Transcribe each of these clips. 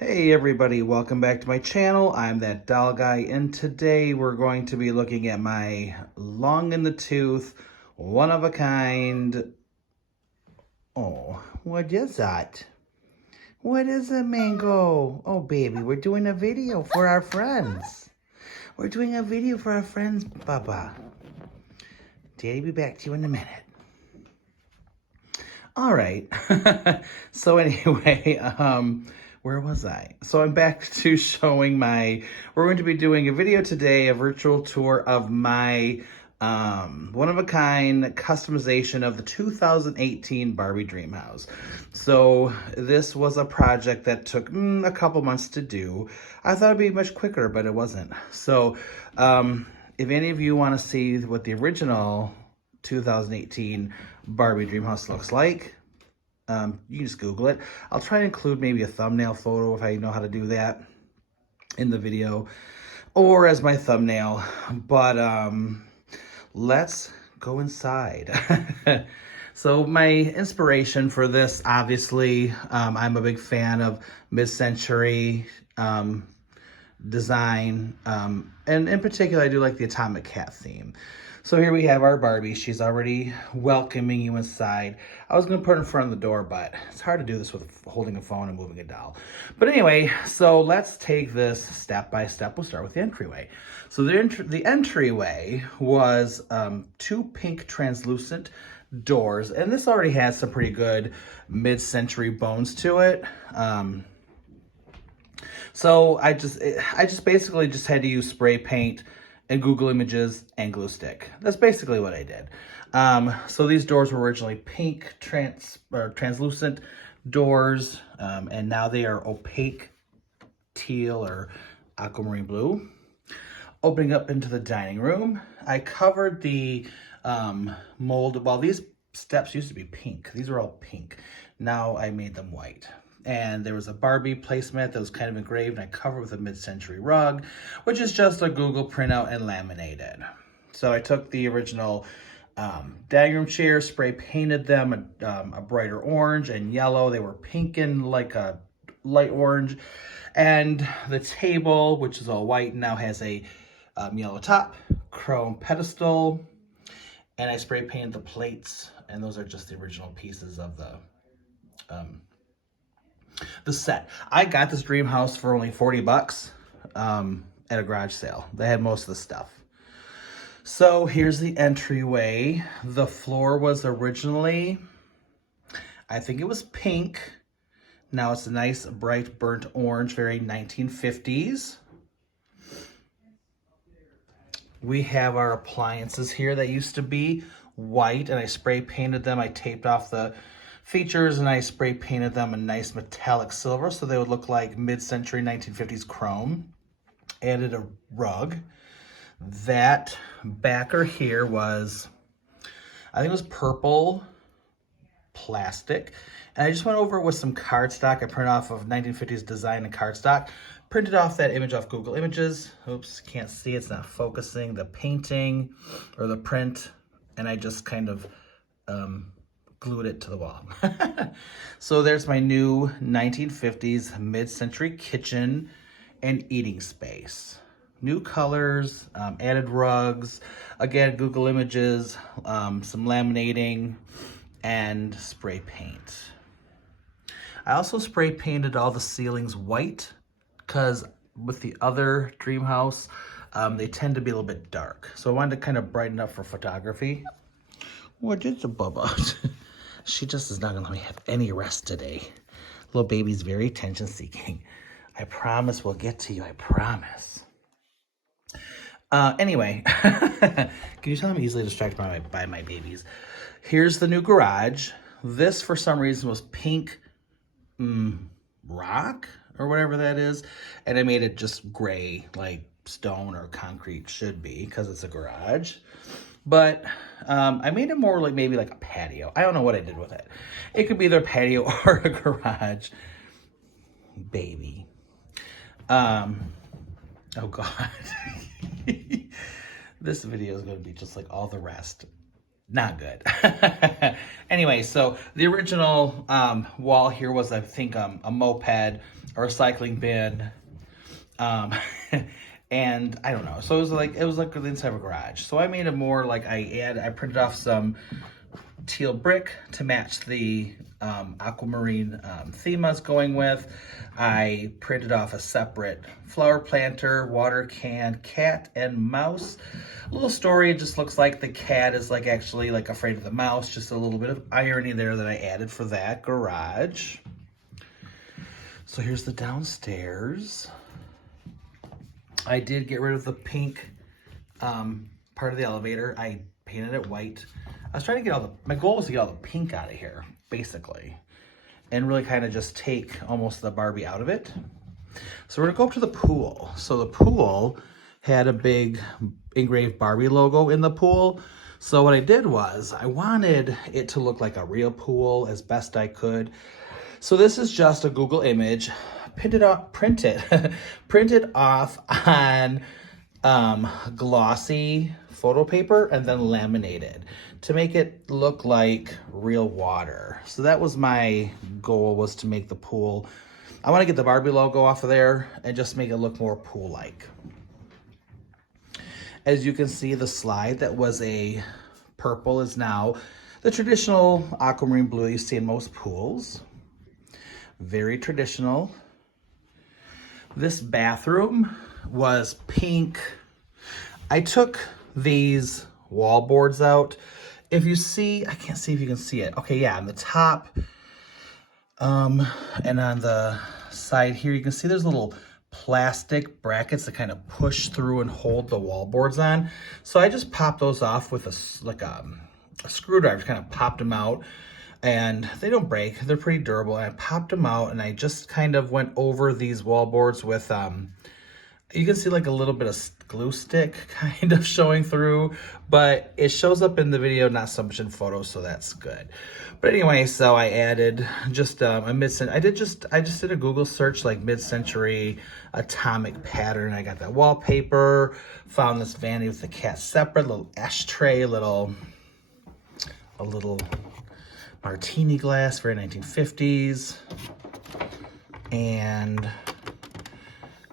Hey everybody, welcome back to my channel. I'm that doll guy, and today we're going to be looking at my long in the tooth, one of a kind. Oh, what is that? What is a mango? Oh baby, we're doing a video for our friends. We're doing a video for our friends, Baba. Daddy be back to you in a minute. All right. So anyway, where was I? So I'm back to showing we're going to be doing a video today, a virtual tour of my one-of-a-kind customization of the 2018 Barbie Dreamhouse. So this was a project that took a couple months to do. I thought it'd be much quicker, but it wasn't. So if any of you want to see what the original 2018 Barbie Dreamhouse looks like, you can just Google it. I'll try to include maybe a thumbnail photo if I know how to do that in the video or as my thumbnail. But let's go inside. So my inspiration for this, obviously, I'm a big fan of mid-century design, and in particular I do like the Atomic Cat theme. So here we have our Barbie. She's already welcoming you inside. I was going to put her in front of the door, but it's hard to do this with holding a phone and moving a doll. But anyway, so let's take this step by step. We'll start with the entryway. So the entryway was two pink translucent doors, and this already has some pretty good mid-century bones to it. So I just basically just had to use spray paint and Google Images and glue stick. That's basically what I did. So these doors were originally pink translucent doors, and now they are opaque teal or aquamarine blue. Opening up into the dining room, I covered the mold. Well, these steps used to be pink. These are all pink. Now I made them white. And there was a Barbie placemat that was kind of engraved, and I covered with a mid-century rug, which is just a Google printout and laminated. So I took the original dining room chairs, spray painted them a brighter orange and yellow. They were pink and like a light orange. And the table, which is all white, now has a yellow top, chrome pedestal, and I spray painted the plates, and those are just the original pieces of the set. I got this dream house for only 40 bucks at a garage sale. They had most of the stuff. So here's the entryway. The floor was originally, I think it was pink. Now it's a nice bright burnt orange, very 1950s. We have our appliances here that used to be white, and I spray painted them. I taped off the features and I spray painted them a nice metallic silver so they would look like mid-century 1950s chrome. Added a rug. That backer here was, I think it was purple plastic, and I just went over it with some cardstock. I printed off of 1950s design and cardstock. Printed off that image off Google Images. Oops, can't see, it's not focusing. The painting or the print, and I just kind of glued it to the wall. So there's my new 1950s mid-century kitchen and eating space. New colors, added rugs, again, Google Images, some laminating, and spray paint. I also spray painted all the ceilings white because with the other dream house, they tend to be a little bit dark. So I wanted to kind of brighten up for photography. What is a Bubba? She just is not gonna let me have any rest today. Little baby's very attention seeking. I promise we'll get to you, I promise. Anyway, can you tell I'm easily distracted by my babies? Here's the new garage. This, for some reason, was pink rock or whatever that is. And I made it just gray, like stone or concrete should be, because it's a garage. But I made it more like maybe like a patio. I don't know what I did with it. It could be either a patio or a garage. Baby. Oh God. This video is going to be just like all the rest. Not good. Anyway, so the original wall here was, I think, a moped a recycling bin. And I don't know. So it was like the inside of a garage. So I made it more like I printed off some teal brick to match the aquamarine theme I was going with. I printed off a separate flower planter, water can, cat, and mouse. A little story, it just looks like the cat is like actually like afraid of the mouse. Just a little bit of irony there that I added for that garage. So here's the downstairs. I did get rid of the pink part of the elevator. I painted it white. I was trying to get my goal was to get all the pink out of here, basically. And really kind of just take almost the Barbie out of it. So we're gonna go up to the pool. So the pool had a big engraved Barbie logo in the pool. So what I did was I wanted it to look like a real pool as best I could. So this is just a Google image, printed off on glossy photo paper and then laminated to make it look like real water. So that was my goal, was to make the pool. I want to get the Barbie logo off of there and just make it look more pool-like. As you can see, the slide that was a purple is now the traditional aquamarine blue you see in most pools. Very traditional. This bathroom was pink. I took these wall boards out. If you see, I can't see if you can see it. Okay, yeah, on the top and on the side here, you can see there's little plastic brackets that kind of push through and hold the wall boards on. So I just popped those off with a screwdriver, kind of popped them out. And they don't break, they're pretty durable. And I popped them out and I just kind of went over these wall boards with, you can see like a little bit of glue stick kind of showing through, but it shows up in the video, not so much in photos, so that's good. But anyway, so I added just a mid-century, I just did a Google search like mid-century atomic pattern. I got that wallpaper, found this vanity with the cat separate, little ashtray, a little martini glass, very 1950s, and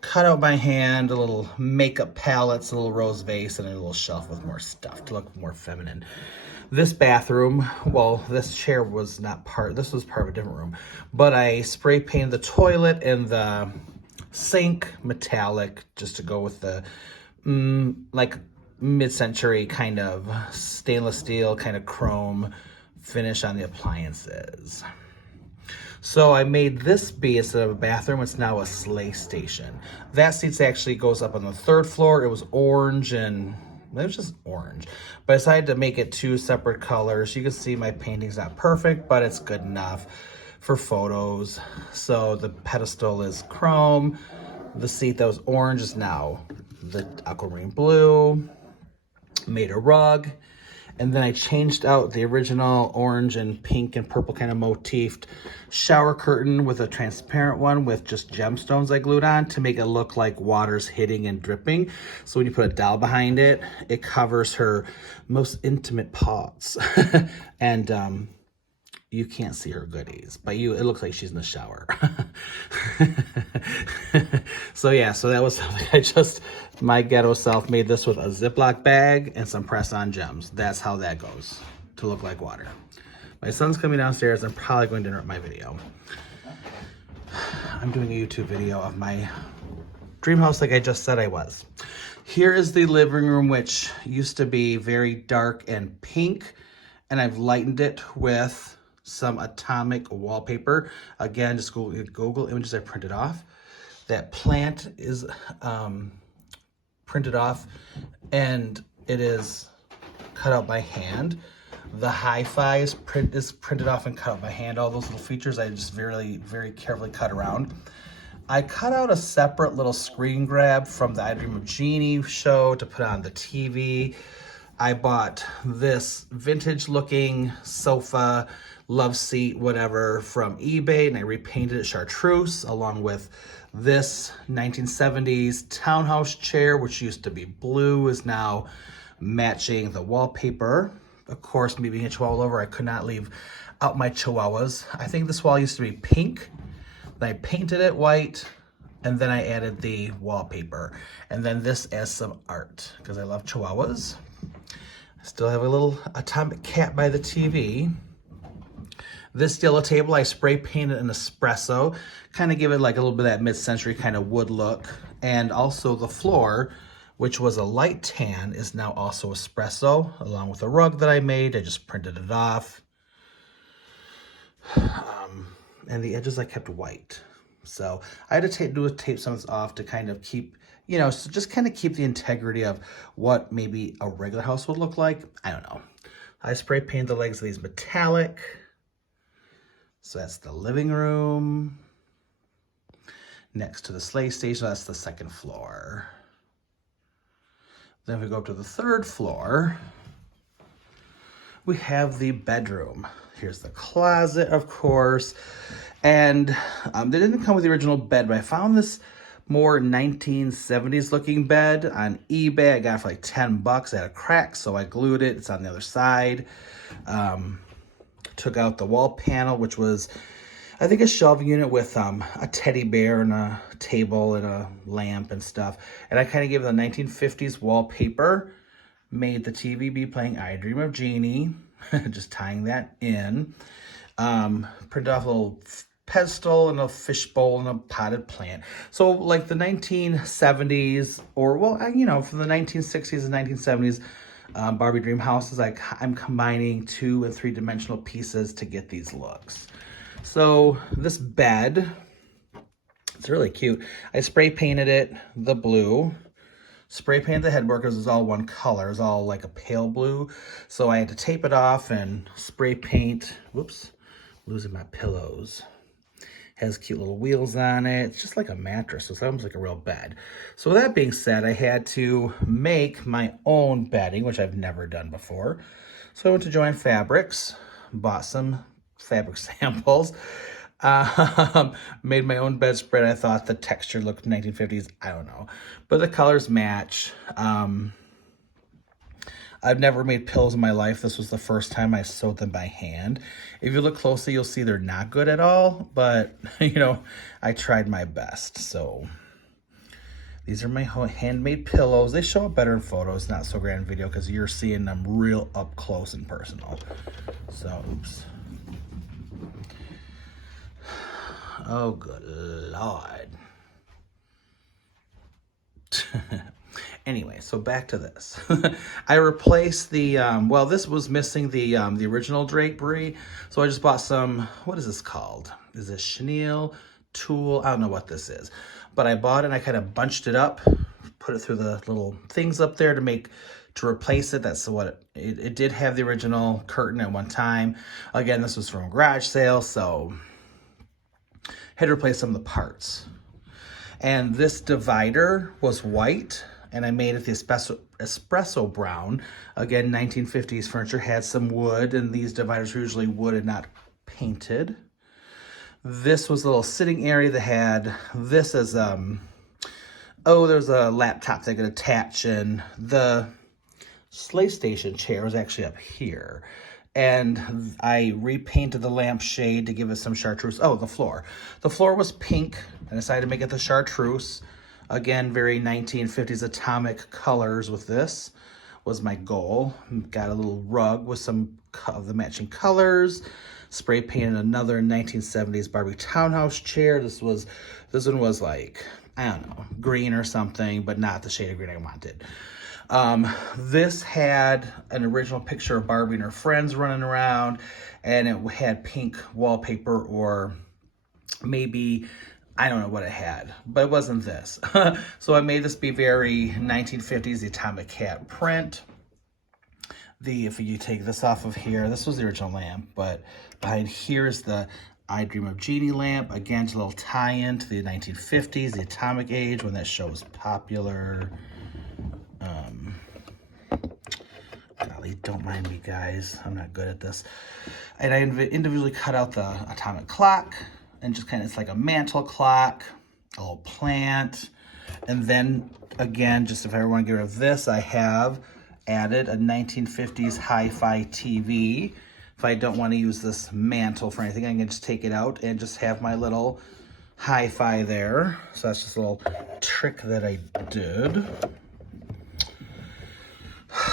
cut out by hand a little makeup palettes, a little rose vase, and a little shelf with more stuff to look more feminine. This bathroom, well, this chair was not this was part of a different room, but I spray painted the toilet and the sink metallic just to go with the like mid-century kind of stainless steel kind of chrome finish on the appliances. So I made this be, instead of a bathroom, it's now a sleigh station. That seat actually goes up on the 3rd floor. It was orange and it was just orange. But I decided to make it 2 separate colors. You can see my painting's not perfect, but it's good enough for photos. So the pedestal is chrome. The seat that was orange is now the aquamarine blue. Made a rug. And then I changed out the original orange and pink and purple kind of motifed shower curtain with a transparent one with just gemstones I glued on to make it look like water's hitting and dripping. So when you put a doll behind it, it covers her most intimate parts. And you can't see her goodies, but it looks like she's in the shower. So yeah, so that was something my ghetto self made this with a Ziploc bag and some press-on gems. That's how that goes, to look like water. My son's coming downstairs. I'm probably going to interrupt my video. I'm doing a YouTube video of my dream house like I just said I was. Here is the living room, which used to be very dark and pink, and I've lightened it with some atomic wallpaper. Again, just Google images I printed off. That plant is printed off and it is cut out by hand. The hi-fi is printed off and cut out by hand. All those little features I just very carefully cut around. I cut out a separate little screen grab from the I Dream of Jeannie show to put on the TV. I bought this vintage looking sofa, love seat, whatever, from eBay, and I repainted it chartreuse along with this 1970s townhouse chair, which used to be blue, is now matching the wallpaper. Of course, me being a Chihuahua lover, I could not leave out my Chihuahuas. I think this wall used to be pink. Then I painted it white, and then I added the wallpaper. And then this as some art, because I love Chihuahuas. I still have a little atomic cat by the TV. This yellow table, I spray painted an espresso, kind of give it like a little bit of that mid-century kind of wood look. And also the floor, which was a light tan, is now also espresso, along with a rug that I made. I just printed it off. And the edges I kept white. So I had to tape some of this off to kind of keep, you know, so just kind of keep the integrity of what maybe a regular house would look like. I don't know. I spray painted the legs of these metallic. So that's the living room. Next to the sleigh station, that's the second floor. Then if we go up to the third floor, we have the bedroom. Here's the closet, of course. And they didn't come with the original bed, but I found this more 1970s looking bed on eBay. I got it for like 10 bucks. It had a crack, so I glued it. It's on the other side. Took out the wall panel, which was, I think, a shelving unit with a teddy bear and a table and a lamp and stuff. And I kind of gave it the 1950s wallpaper. Made the TV be playing I Dream of Jeannie. Just tying that in. Printed off a little pedestal and a fishbowl and a potted plant. So like the 1970s, or well, you know, from the 1960s and 1970s, Barbie Dreamhouse is like, I'm combining 2- and 3-dimensional pieces to get these looks. So this bed, it's really cute. I spray painted it the blue. Spray painted the headboard because it's all one color. It's all like a pale blue. So I had to tape it off and spray paint. Whoops, losing my pillows. Has cute little wheels on it. It's just like a mattress. So it's almost like a real bed. So with that being said, I had to make my own bedding, which I've never done before. So I went to Joann Fabrics, bought some fabric samples, made my own bedspread. I thought the texture looked 1950s. I don't know. But the colors match. I've never made pillows in my life. This was the first time I sewed them by hand. If you look closely, you'll see they're not good at all, but you know, I tried my best. So these are my handmade pillows. They show up better in photos, not so great in video because you're seeing them real up close and personal. So, oops. Oh, good Lord. Anyway, so back to this. I replaced the, well, this was missing the original drapery. So I just bought some, what is this called? Is this chenille, tulle? I don't know what this is. But I bought it and I kind of bunched it up, put it through the little things up there to replace it. That's what it did have the original curtain at one time. Again, this was from a garage sale, so had to replace some of the parts. And this divider was white, and I made it the espresso brown. Again, 1950s furniture had some wood, and these dividers were usually wood and not painted. This was a little sitting area that had this as, there's a laptop that could attach, and the sleigh station chair was actually up here. And I repainted the lampshade to give it some chartreuse. Oh, the floor. The floor was pink. I decided to make it the chartreuse. Again, very 1950s atomic colors with this was my goal. Got a little rug with some of the matching colors. Spray painted another 1970s Barbie townhouse chair. This one was like, I don't know, green or something, but not the shade of green I wanted. This had an original picture of Barbie and her friends running around, and it had pink wallpaper, or maybe, I don't know what it had, but it wasn't this. So I made this be very 1950s, the atomic cat print. If you take this off of here, this was the original lamp, but behind here is the I Dream of Jeannie lamp. Again, just a little tie-in to the 1950s, the atomic age, when that show was popular. Golly, don't mind me, guys. I'm not good at this. And I individually cut out the atomic clock, and just kind of, it's like a mantle clock, a little plant. And then, again, just if I ever want to get rid of this, I have added a 1950s hi-fi TV. If I don't want to use this mantle for anything, I can just take it out and just have my little hi-fi there. So that's just a little trick that I did.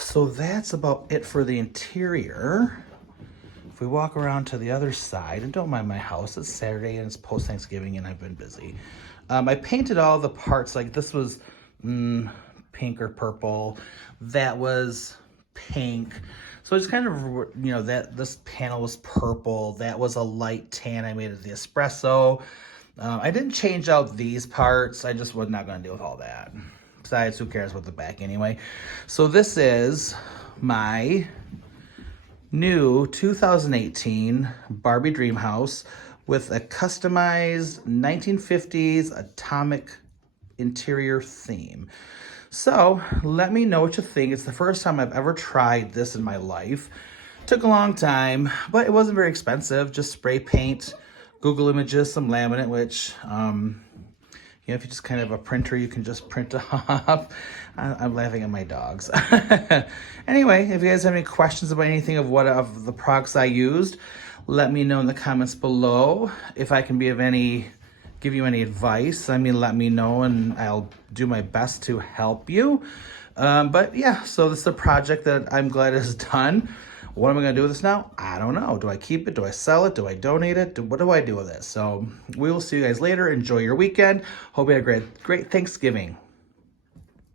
So that's about it for the interior. If we walk around to the other side, and don't mind my house, it's Saturday and it's post-Thanksgiving and I've been busy. I painted all the parts, like this was pink or purple. That was pink. So it's kind of, you know, that this panel was purple. That was a light tan. I made it the espresso. I didn't change out these parts. I just was not going to deal with all that. Besides, who cares about the back anyway? So this is my new 2018 Barbie Dreamhouse with a customized 1950s atomic interior theme. So let me know what you think. It's the first time I've ever tried this in my life. Took a long time, but it wasn't very expensive. Just spray paint, Google Images, some laminate, which, you know, if you just kind of have a printer, you can just print off. I'm laughing at my dogs. Anyway, if you guys have any questions about anything of the products I used, let me know in the comments below. If I can be of give you any advice, I mean, let me know and I'll do my best to help you. But yeah, so this is a project that I'm glad is done. What am I gonna do with this now? I don't know. Do I keep it? Do I sell it? Do I donate it? What do I do with it? So we will see you guys later. Enjoy your weekend. Hope you had a great Thanksgiving.